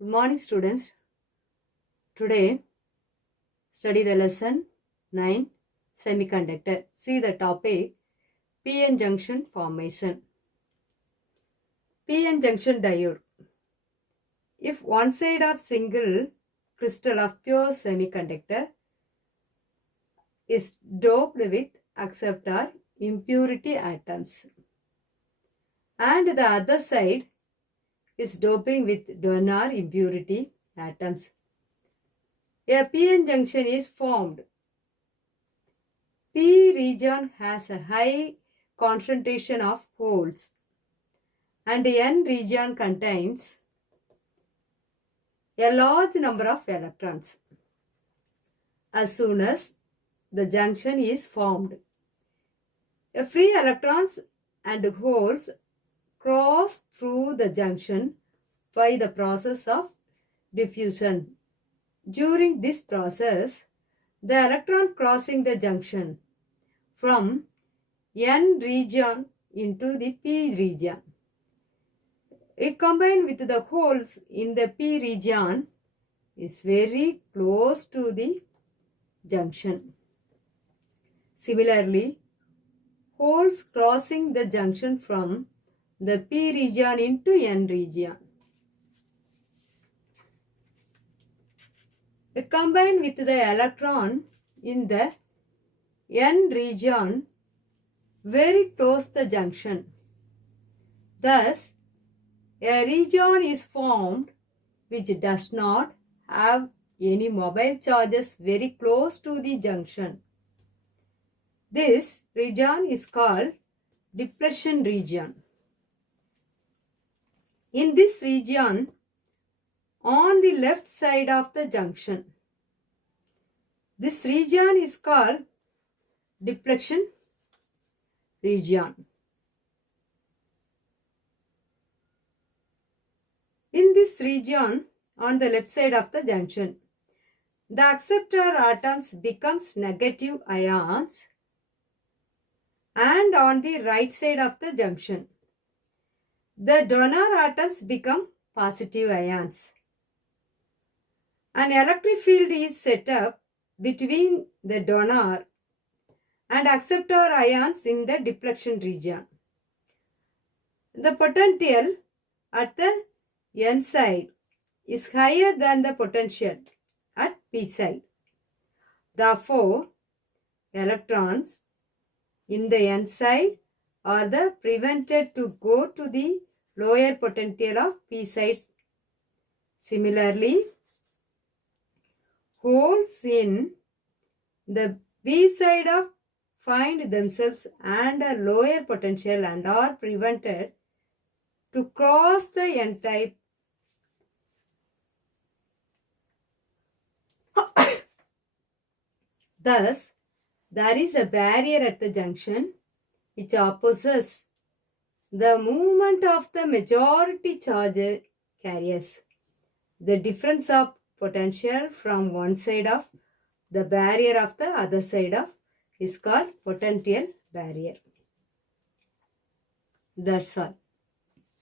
Good morning, students. Today, study the lesson 9 Semiconductor. See the topic PN junction formation. PN junction diode. If one side of single crystal of pure semiconductor is doped with accept or impurity atoms, and the other side is doping with donor impurity atoms, a PN junction is formed. P region has a high concentration of holes and N region contains a large number of electrons. As soon as the junction is formed, free electrons and holes cross through the junction by the process of diffusion. During this process, the electron crossing the junction from N region into the P region, it combined with the holes in the P region is very close to the junction. Similarly, holes crossing the junction from the P region into N region, it combined with the electron in the N region very close the junction. Thus, a region is formed which does not have any mobile charges very close to the junction. This region is called depletion region. In this region, on the left side of the junction, this region is called depletion region. In this region, on the left side of the junction, the acceptor atoms becomes negative ions, and on the right side of the junction, the donor atoms become positive ions. An electric field is set up between the donor and acceptor ions in the depletion region. The potential at the N side is higher than the potential at P side. Therefore, electrons in the N side are prevented to go to the lower potential of P sides. Similarly, holes in the B side of find themselves and a lower potential and are prevented to cross the N type. Thus, there is a barrier at the junction which opposes the movement of the majority charge carriers. The difference of potential from one side of the barrier of the other side of is called potential barrier. That's all.